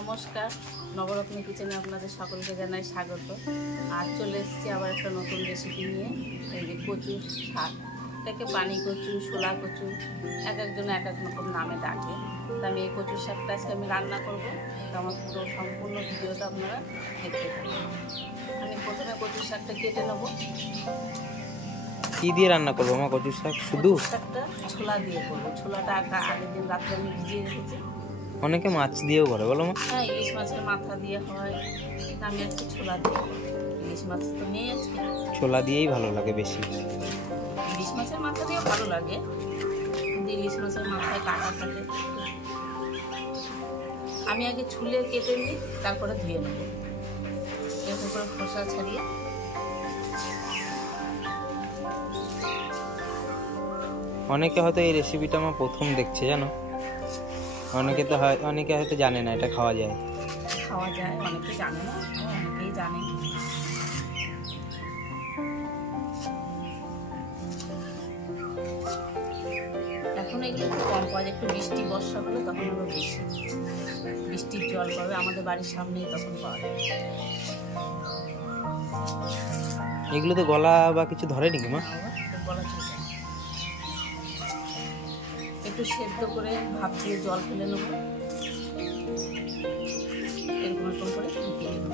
নমস্কার, নবরত্ন কিচেনে আপনাদের সকলকে জানাই স্বাগত। আজ চলে এসেছি আবার একটা নতুন রেসিপি নিয়ে। এই যে কচু শাক, এটাকে পানি কচু, শোলা কচু, এক একজনে এক এক রকম নামে ডাকে। তা আমি এই কচুর শাকটা আজকে আমি রান্না করব। তো আমার পুরো সম্পূর্ণ ভিডিওটা আপনারা দেখতে পাবেন। আমি প্রথমে কচুর শাকটা কেটে নেব। কি দিয়ে রান্না করবো আমার কচুর শাক? শুধু শাকটা ছোলা দিয়ে করবো। ছোলাটা আগের দিন রাত্রে আমি ভিজিয়ে রেখেছি। অনেকে মাছ দিয়েও করে, বলো মা? হ্যাঁ, ইলিশ মাছের মাথা দিয়ে হয়, আমি একটু ছোলা দিয়ে। ইলিশ মাছ তো নেই আজকে, ছোলা দিয়েই ভালো লাগে বেশি। ইলিশ মাছের মাথা দিয়েও ভালো লাগে, কিন্তু ইলিশ মাছের মাথায় কাটা থাকে। আমি আগে ছুলে কেটে নিই, তারপরে ধুয়ে নেব, এর উপরে খোসা ছাড়িয়ে। অনেকে হয়তো এই রেসিপিটা আমার প্রথম দেখছে, জানো? অনেকে হয়তো জানে না এটা খাওয়া যায়। খাওয়া যায়, অনেকে জানে না, অনেকেই জানে। এখন এগুলো একটু কম পাওয়া যায়, একটু বৃষ্টি বর্ষা হলে তখন আরো বেশি বৃষ্টির জল পাবে, আমাদের বাড়ির সামনেই তখন পাওয়া যায়। এগুলো তো গলা বা কিছু ধরে নাকি মা? গলা চলে যায়। একটু সেদ্ধ করে ভাপ দিয়ে জল ফেলে নেব, এরকম এরকম করে দিয়ে নেব।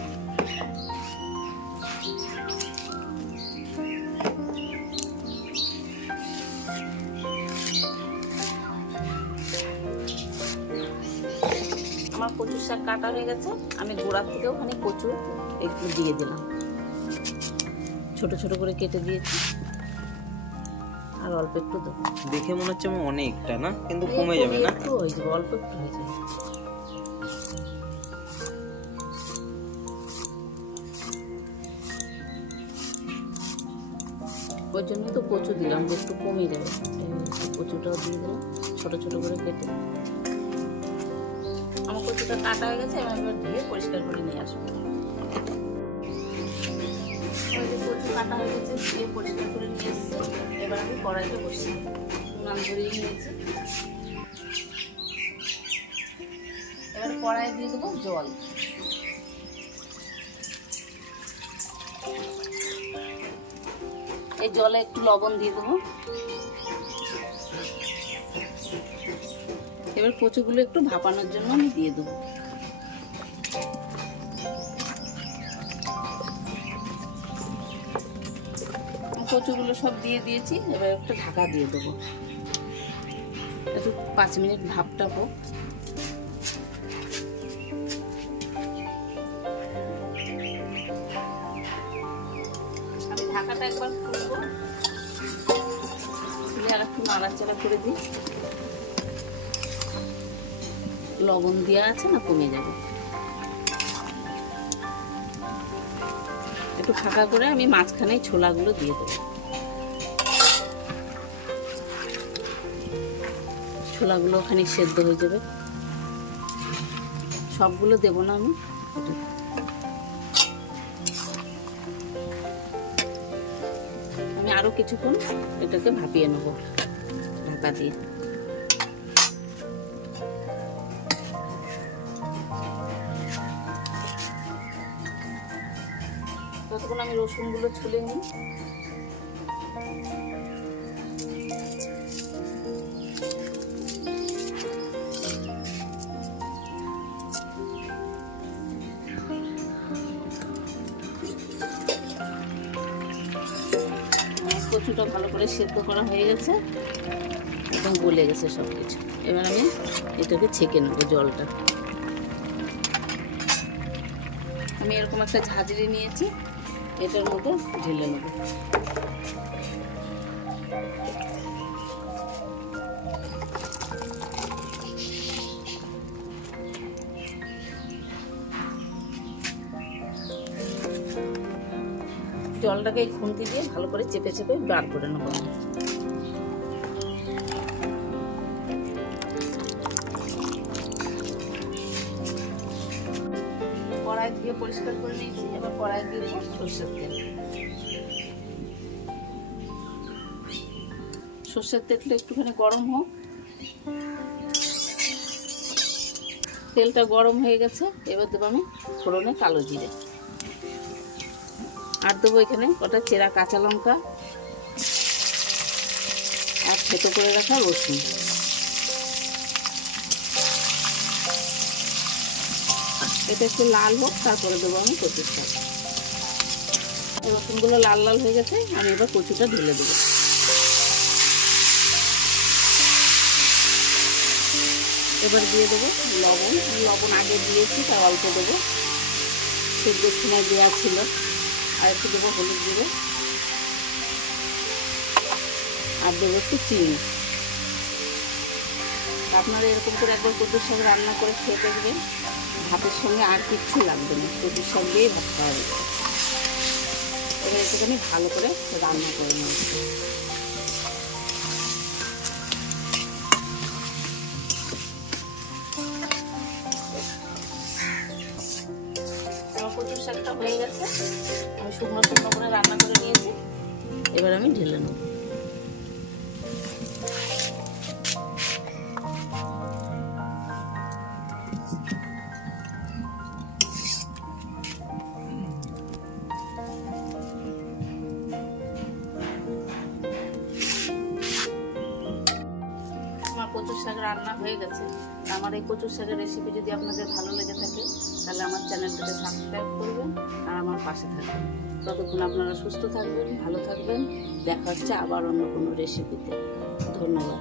আমার কচুর শাক কাটা হয়ে গেছে, আমি গোড়া থেকে ওখানে কচু একটু দিয়ে দিলাম, ছোট ছোট করে কেটে দিয়েছি, আর অল্প একটু দেবো। দেখে মনে হচ্ছে আমার অনেকটা না, কিন্তু কমে যাবে না? একটু হয়ে যাবে, অল্প একটু হয়ে যাবে। ওই জন্য তো কচু দিলাম, যে একটু কমে যাবে। কচুটাও দিয়ে দিলাম ছোট ছোট করে কেটে। আমার কচুটা কাটা হয়ে গেছে, আমি এবার ধুয়ে পরিষ্কার করে নিয়ে আসবো। কচু কাটা হয়ে গেছে, ধুয়ে পরিষ্কার করে নিয়ে এসেছি। এবার আমি কড়াইতে বসি, উনান ধরিয়ে নিয়েছি। এবার কড়াই দিয়ে দেবো জল। এই জলে একটু লবণ দিয়ে দেবো। এবার কচুগুলো একটু ভাপানোর জন্য আমি দিয়ে দেবো। কচুগুলো সব দিয়ে দিয়েছি, এবার একটু ঢাকা দিয়ে দেবো, একটু 5 মিনিট ভাপটা হোক। আমি ঢাকাটা একবার খুলবো, খুলে আর একটু নাড়াচাড়া করে দিই। লবণ দেওয়া আছে না, কমে যাবে। একটু ফাঁকা করে আমি মাঝখানে ছোলাগুলো দিয়ে দেবো। ছোলাগুলো ওখানে সেদ্ধ হয়ে যাবে, সবগুলো দেবো না আমি। আমি আরো কিছুক্ষণ এটাকে ভাপিয়ে নেবো ঢাকা দিয়ে। ততক্ষণ আমি রসুনগুলো ছুলে নিই। কচুটা ভালো করে সেদ্ধ করা হয়ে গেছে, একদম গলে গেছে সব কিছু। এবার আমি এটাকে ছেঁকে নেবো জলটা। আমি এরকম একটা ঝাঁঝরি নিয়েছি, এটার মধ্যে ঢেলে নেব। জলটাকে খুন্তি দিয়ে ভালো করে চেপে চেপে বার করে নেব। কড়াই দিয়ে পরিষ্কার করে নিয়েছি, এবার কড়াই দিয়ে দেবো সরষের তেল। সরষের তেলটা একটুখানি গরম হোক। তেলটা গরম হয়ে গেছে, এবার দেবো আমি ফোড়নে কালো জিরে, আর দেবো এখানে কটা চেরা কাঁচা লঙ্কা আর থেতো করে রাখা রসুন। এটা একটু লাল হোক, তারপরে দেবো আমি কচুর শাক। রসুনগুলো লাল লাল হয়ে গেছে, আমি এবার কচুটা ঢেলে দেবো। এবার দিয়ে দেবো লবণ। লবণ আগে দিয়েছি, তার অল্প দেবো, সেদ্ধর সময় দেওয়া ছিল। আর একটু দেবো হলুদ গুঁড়ো, আর দেবো একটু চিনি। আপনারা এরকম করে একবার কচুর শাক রান্না করে খেয়ে দেখবেন, ভাতের সঙ্গে আর কিচ্ছু লাগবে না, কচুর শাক দিয়েই ভাত খাওয়া যাবে। এবার একটুখানি ভালো করে রান্না করে নেব। আমার কচুর শাকটা হয়ে গেছে, আমি শুকনো শুকনো করে রান্না করে নিয়েছি। এবার আমি ঢেলে নেব। আমার কচুর শাক রান্না হয়ে গেছে। আমার এই কচুর শাকের রেসিপি যদি আপনাদের ভালো লেগে থাকে, তাহলে আমার চ্যানেলটাকে সাবস্ক্রাইব করবেন আর আমার পাশে থাকবেন। ততক্ষণ আপনারা সুস্থ থাকবেন, ভালো থাকবেন। দেখা হচ্ছে আবার অন্য কোনো রেসিপিতে। ধন্যবাদ।